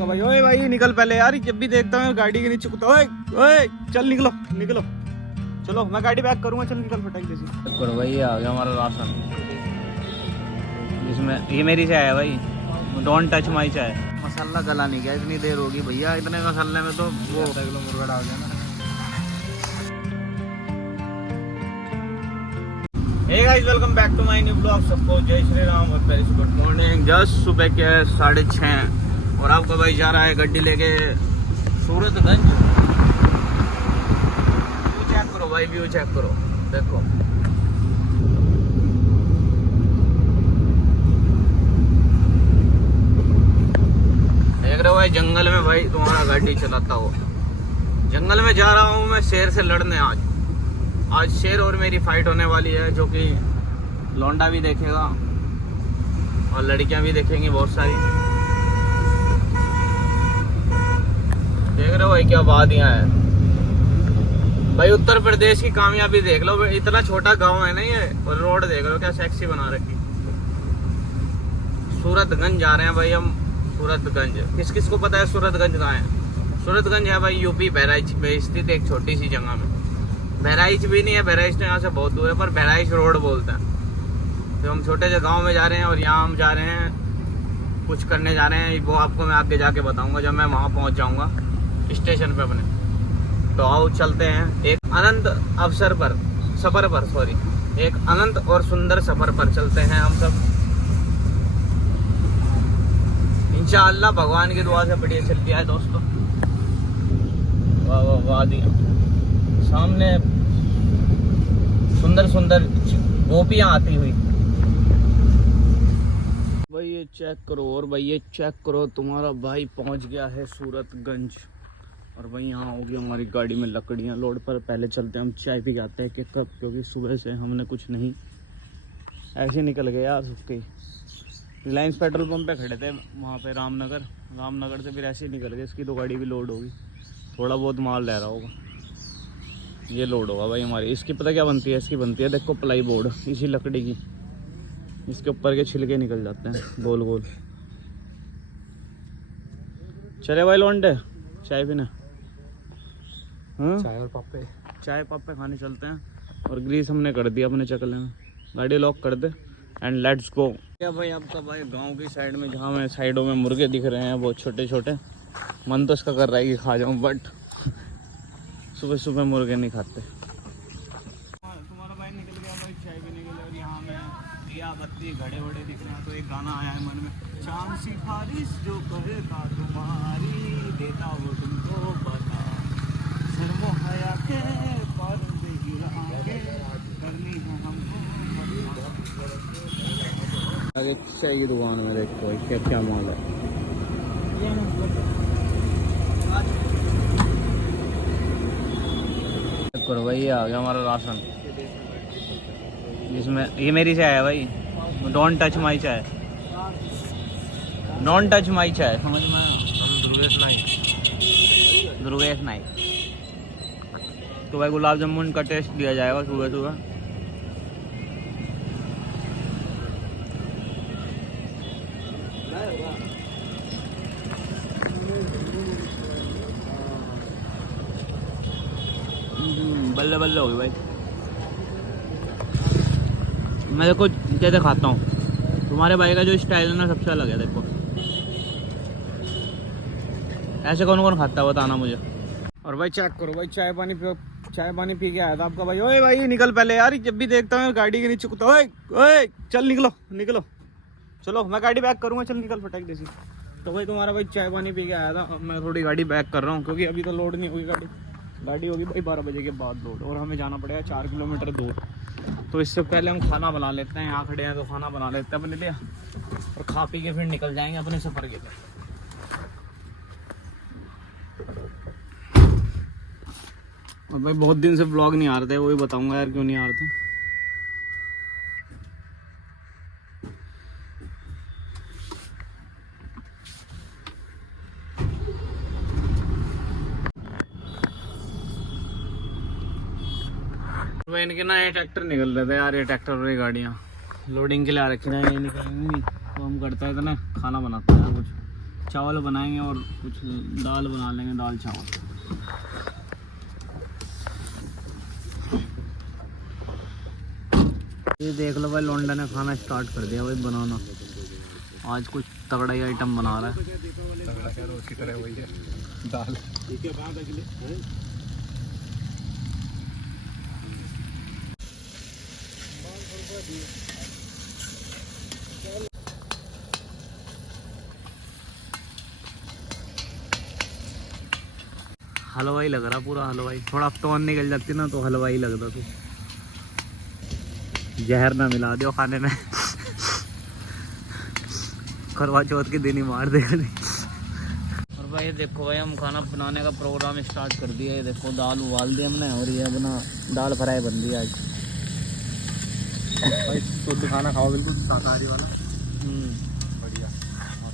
आपका भाई। ओए भाई निकल पहले यार, जब भी देखता हूँ गाड़ी के नीचे कुत्ता। ओए ओए चल निकलो निकलो, चलो मैं गाड़ी बैक करूँगा, चल निकल फटाक जैसी करो भाई। ये आ गया हमारा राशन, इसमें ये मेरी चाय है भाई, डोंट टच माई चाय। मसाला गला नहीं गया, इतनी देर होगी भैया, इतने मसाले में तो वो आधा किलो मुर्गा डाल दिया ना। Hey guys, welcome back to my new blog. सबको जय श्री राम और वेरी गुड मॉर्निंग। जस्ट सुबह के 6:30 और आपका भाई जा रहा है गड्डी लेके सूरतगंज। व्यू चेक करो भाई, व्यू चेक करो, देखो देख रहे हो भाई, जंगल में भाई तुम्हारा गाड़ी चलाता हो। जंगल में जा रहा हूँ मैं शेर से लड़ने। आज शेर और मेरी फाइट होने वाली है, जो कि लौंडा भी देखेगा और लड़कियां भी देखेंगी बहुत सारी। देख रहे हो भाई क्या वादियां है भाई। उत्तर प्रदेश की कामयाबी देख लो, इतना छोटा गांव है ना ये, और रोड देख लो क्या सेक्सी बना रखी। सूरतगंज जा रहे हैं भाई हम। सूरतगंज किस किस को पता है सूरतगंज कहाँ है? सूरतगंज है भाई यूपी बहराइच में स्थित एक छोटी सी जगह में। बहराइच भी नहीं है, बहराइच तो यहाँ से बहुत दूर है, पर बहराइच रोड बोलते हैं। तो हम छोटे से गांव में जा रहे हैं और यहाँ हम जा रहे हैं कुछ करने जा रहे हैं, वो आपको मैं आगे जाके बताऊंगा जब मैं वहाँ पहुँच जाऊँगा स्टेशन पे अपने। तो आओ चलते हैं एक अनंत अवसर पर, सफ़र पर, सॉरी, एक अनंत और सुंदर सफ़र पर चलते हैं हम सब इंशाअल्लाह। भगवान की दुआ से बढ़िया चलती है दोस्तों। वाह वाह वादियाँ, सामने सुंदर सुंदर गोपियां आती हुई। भाई ये चेक करो, और भाई ये चेक करो, तुम्हारा भाई पहुंच गया है सूरतगंज। और भाई यहाँ होगी हमारी गाड़ी में लकड़ियाँ लोड पर। पहले चलते हैं हम चाय पी जाते हैं कि कब, क्योंकि सुबह से हमने कुछ नहीं, ऐसे निकल गए यार सुबह। रिलायंस पेट्रोल पंप पे खड़े थे वहाँ पे रामनगर से फिर ऐसे ही निकल गए। इसकी तो गाड़ी भी लोड होगी, थोड़ा बहुत माल ले रहा होगा, ये लोड होगा भाई हमारी। इसकी पता क्या बनती है? इसकी बनती है देखो प्लाई बोर्ड, इसी लकड़ी की। इसके ऊपर के छिलके निकल जाते हैं गोल गोल। चले भाई लौंडे चाय पीने, हाँ चाय पापे खाने चलते हैं। और ग्रीस हमने कर दिया अपने चकले में, गाड़ी लॉक कर दे एंड लेट्स गो। क्या भाई आपका भाई गांव की साइड में, जहाँ में साइडों में मुर्गे दिख रहे हैं बहुत छोटे छोटे, मन तो इसका कर रहा है कि खा जाऊँ, बट सुबह सुबह मुर्गे नहीं खाते। तुम्हारा भाई निकल गया भाई चाय पीने के लिए। और यहाँ में दिया बत्ती घड़े वड़े दिख रहे हैं, तो एक गाना आया है मन में, चांद सिफारिश जो करेगा तुम्हारी, देता वो तुमको बता, शर्मो हया के पर्दे गिरा के करनी है हमको। चाय की दुकान में देखो क्या क्या माल है। करो भाई, ये आ गया हमारा राशन, जिसमें ये मेरी चाय है भाई, डोंट टच माई चाय, डोंट टच माई चाय, समझ में? हम ध्रुवेश नाइक। तो भाई गुलाब जामुन का टेस्ट दिया जाएगा सुबह सुबह। बल्ले बल्ले होगी भाई। मैं देखो जैसे खाता हूँ, तुम्हारे भाई का जो स्टाइल है ना सबसे अलग है। देखो ऐसे कौन कौन खाता है बताना मुझे। और भाई चेक करो भाई, चाय पानी पी के आया था आपका भाई। ओए भाई निकल पहले यार, जब भी देखता हूँ गाड़ी के नीचे कुत्ता। ओए ओए चल निकलो निकलो, चलो मैं गाड़ी बैक करूँगा, चल निकल फटाक जैसी। तो भाई तुम्हारा भाई चाय पानी पी के आया था, मैं थोड़ी गाड़ी बैक कर रहा हूँ, क्योंकि अभी तो लोड नहीं होगी गाड़ी होगी भाई 12 बजे के बाद लोड, और हमें जाना पड़ेगा 4 किलोमीटर दूर। तो इससे पहले हम खाना बना लेते हैं, यहाँ खड़े हैं तो खाना बना लेते हैं अपने लिए, और खा पी के फिर निकल जाएंगे अपने सफ़र के लिए। और भाई बहुत दिन से ब्लॉग नहीं आ रहे थे, वही बताऊंगा यार क्यों नहीं आ रहे थे। भाई इनके ना ये ट्रैक्टर निकल रहे थे यार, ये ट्रैक्टर वाली गाड़ियाँ लोडिंग के लिए आ रखी ना, ये निकलेंगी तो हम करते हैं तो ना खाना बनाते हैं कुछ। चावल बनाएंगे और कुछ दाल बना लेंगे, दाल चावल। ये देख लो भाई, लौंडा ने खाना स्टार्ट कर दिया भाई बनाना। आज कुछ तगड़ा ही आइटम बना रहा है। तगड़ा क्या, रोज की तरह वही है, दाल। हलवाई लग रहा पूरा, हलवाई। थोड़ा टोन निकल जाती ना तो हलवाई लगता तू। जहर ना मिला दियो खाने में। करवा चौथ के दिन ही मार देगा। और भाई देखो भाई, हम खाना बनाने का प्रोग्राम स्टार्ट कर दिया। ये देखो दाल उबाल दी हमने और ये अपना दाल फ्राई बन रही है आज। भाई शुद्ध खाना खाओ, बिल्कुल शाकाहारी वाला। बढ़िया।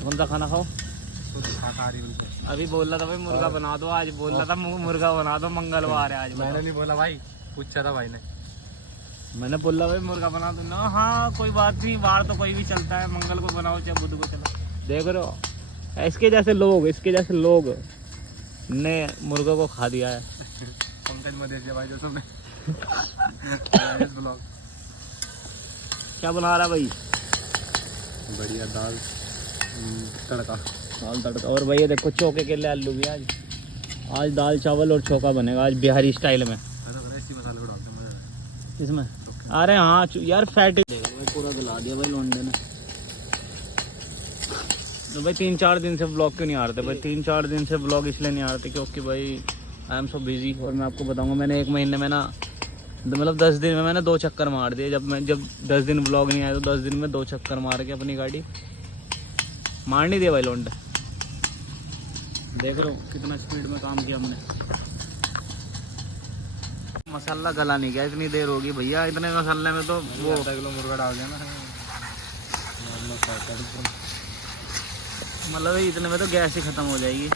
कौन सा खाना खाओ? शुद्ध शाकाहारी बिल्कुल। अभी बोल रहा था भाई मुर्गा बना दो, आज बोल रहा था मुर्गा बना दो, मंगलवार है आज। मैंने नहीं बोला भाई, पूछा था भाई ने। मैंने बोला भाई मुर्गा बना दो ना। हाँ कोई बात नहीं, बाहर तो कोई भी चलता है, मंगल को बनाओ चाहे बुध को चलो। देख रहे हो, इसके जैसे लोग ने मुर्गा को खा दिया है। पंकज मदेशिया भाई जो तुमने क्या बना रहा भाई? बढ़िया दाल तड़का। और भाई ये देखो चौके के लिए आलू भी। आज दाल चावल और चौका बनेगा आज बिहारी स्टाइल में। इसमें अरे हाँ यार, फैट पूरा गला दिया भाई लौंडे ने। तो भाई 3-4 दिन से व्लॉग क्यों नहीं आ रहे थे भाई? 3-4 दिन से व्लॉग इसलिए नहीं आ रहे थे क्योंकि भाई आई एम सो बिजी। और मैं आपको बताऊंगा, मैंने 1 महीने में ना, मतलब 10 दिन में मैंने 2 चक्कर मार दिए। जब 10 दिन व्लॉग नहीं आया तो 10 दिन में 2 चक्कर मार के अपनी गाड़ी मार नहीं दिया भाई लौंडे। देख रहे हो कितना स्पीड में काम किया हमने। मसाला गला नहीं गया, इतनी देर होगी भैया। इतने मसाले में तो वो आधा किलो मुर्गा डाल दिया ना, मतलब इतने में तो गैस ही खत्म हो जाएगी।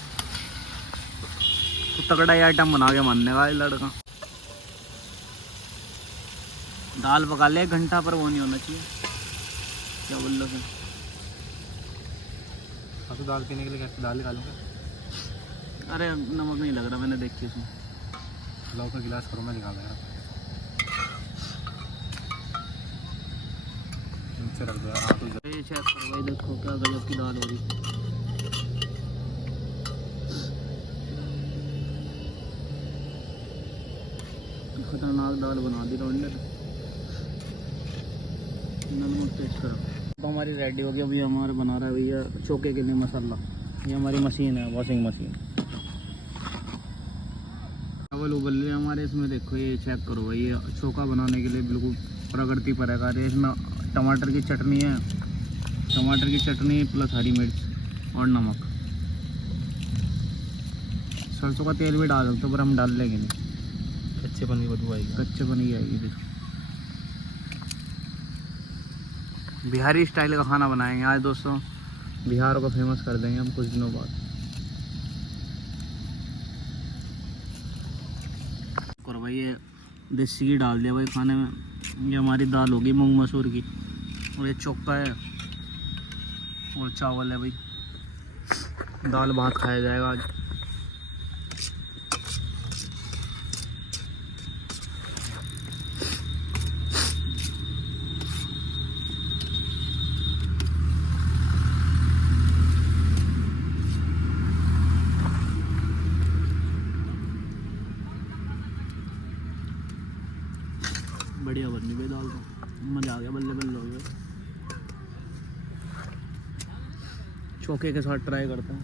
तो तगड़ा ही आइटम बना के मानने का लड़का। दाल पका ले 1 घंटा, पर वो नहीं होना चाहिए। क्या बोल लो फिर? तो दाल पीने के लिए कैसे दाल निकालूंगा? अरे नमक नहीं लग रहा, मैंने देखी उसमें। लाओ का गिलास करो, मैं निकाल रहा। नीचे रख दो यार, हाथ उधर। ये चेक करो भाई, देखो क्या गजब की दाल हो रही। खतरनाक दाल बना दी लौंडे ने। नमक टेस्ट करो। तो हमारी रेडी हो गई। अभी हमारे बना रहा है भैया चौके के लिए मसाला। ये हमारी मशीन है, वॉशिंग मशीन। चावल उबल रहे हमारे इसमें। देखो ये चेक करो भाई, ये चोखा बनाने के लिए बिल्कुल प्रगति पर है। इसमें टमाटर की चटनी है, टमाटर की चटनी प्लस हरी मिर्च और नमक। सरसों का तेल भी डाल सकते हो, पर हम डाल लेंगे नहीं, कच्चेपन की बदबू आएगी, कच्चेपन की आएगी। बिहारी स्टाइल का खाना बनाएंगे आज दोस्तों। बिहार को फेमस कर देंगे हम कुछ दिनों बाद। और भाई ये देसी घी डाल दिया भाई खाने में। ये हमारी दाल होगी मूंग मसूर की, और ये चोखा है और चावल है भाई। दाल भात खाया जाएगा आज। बढ़िया बनी भाई दाल, तो मज़ा आ गया, बल्ले बल्ले हो गया। चोखे के साथ ट्राई करते हैं।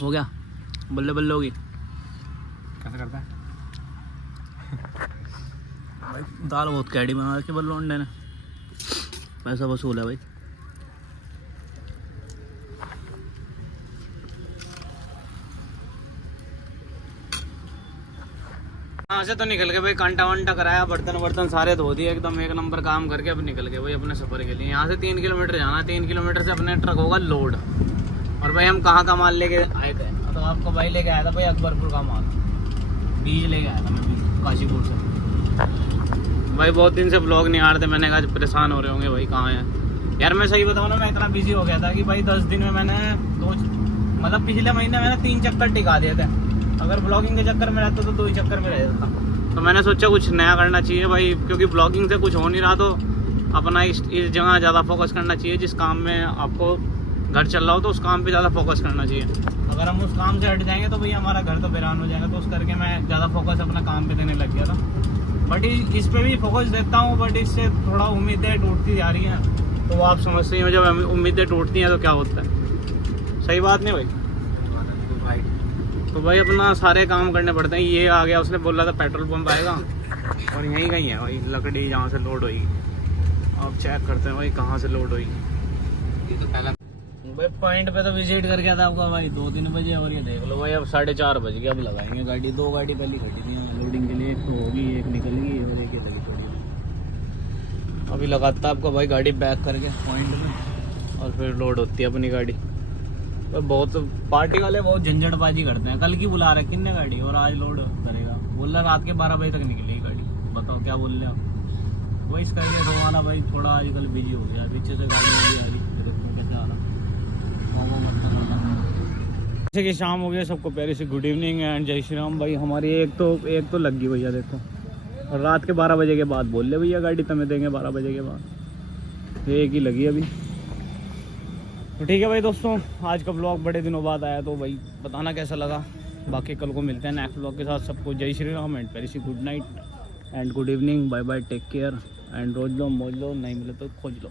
हो गया, बल्ले बल्ले होगी। कैसे करता है भाई? दाल बहुत कैडी बना रखी बल्ले अंडे ने। पैसा वसूल है भाई। यहाँ से तो निकल के भाई कांटा वांटा कराया, बर्तन वर्तन सारे धो दिए, एकदम 1 नंबर काम करके अब निकल गए भाई अपने सफ़र के लिए। यहाँ से 3 किलोमीटर जाना है। 3 किलोमीटर से अपने ट्रक होगा लोड। और भाई हम कहाँ का माल लेके आए थे? तो आपको भाई लेके आया था भाई अकबरपुर का माल, बीज लेके आया था मैं बीज। काशीपुर से। भाई बहुत दिन से ब्लॉग नहीं आ रहे थे, मैंने कहा परेशान हो रहे होंगे भाई कहाँ हैं यार। मैं सही बताऊँ ना, मैं इतना बिजी हो गया था कि भाई 10 दिन में मैंने मतलब पिछले महीने मैंने 3 चक्कर टिका दिए थे। अगर ब्लॉगिंग के चक्कर में रहता तो 2 ही चक्कर में रह जाता। तो मैंने सोचा कुछ नया करना चाहिए भाई, क्योंकि ब्लॉगिंग से कुछ हो नहीं रहा, तो अपना इस जगह ज़्यादा फोकस करना चाहिए। जिस काम में आपको घर चल रहा हो तो उस काम पे ज़्यादा फोकस करना चाहिए। अगर हम उस काम से हट जाएंगे तो भाई हमारा घर तो वीरान हो जाएगा। तो उस करके मैं ज़्यादा फोकस अपना काम पे देने लग गया था। बट इस पे भी फोकस देता हूँ, बट इससे थोड़ा उम्मीदें टूटती जा रही हैं। तो वो आप समझते हो, जब उम्मीदें टूटती हैं तो क्या होता है। सही बात नहीं भाई? तो भाई अपना सारे काम करने पड़ते हैं। ये आ गया, उसने बोला था पेट्रोल पंप आएगा और यहीं कहीं है भाई लकड़ी जहाँ से लोड होगी। आप चेक करते हैं भाई कहाँ से लोड होगी। ये तो पहला भाई पॉइंट पे तो विजिट करके आता आपका भाई 2-3 बजे, और ये देख लो भाई अब 4:30 बज गए। अब लगाएंगे गाड़ी। 2 गाड़ी पहले खड़ी थी लोडिंग के लिए, एक तो होगी, एक निकल गई और एक ये लगी पड़ी। अभी लगाता आपको भाई गाड़ी बैक करके पॉइंट में, और फिर लोड होती है अपनी गाड़ी। तो बहुत पार्टी वाले बहुत झंझटबाजी करते हैं। कल की बुला रहे किन्ने गाड़ी, और आज लोड करेगा। बोल रहा रात के 12 बजे तक निकलेगी गाड़ी। बताओ क्या बोल रहे आप? वही इस करके रोवाना भाई थोड़ा आजकल बिजी हो गया। पीछे से गाड़ी आ रही कैसे आ रहा। जैसे कि शाम हो गया, सबको प्यारी सी गुड इवनिंग एंड जय श्री राम। भाई हमारी एक तो लग गई भैया देखो, और रात के 12 बजे के बाद बोल रहे भैया गाड़ी तुम्हें देंगे 12 बजे के बाद। एक ही लगी अभी। तो ठीक है भाई दोस्तों, आज का ब्लॉग बड़े दिनों बाद आया, तो भाई बताना कैसा लगा। बाकी कल को मिलते हैं नेक्स्ट ब्लॉग के साथ। सबको जय श्री राम एंड प्यारी सी good night and good evening. Bye bye, take care and रोज लो मौज लो, नहीं मिले तो खोज लो।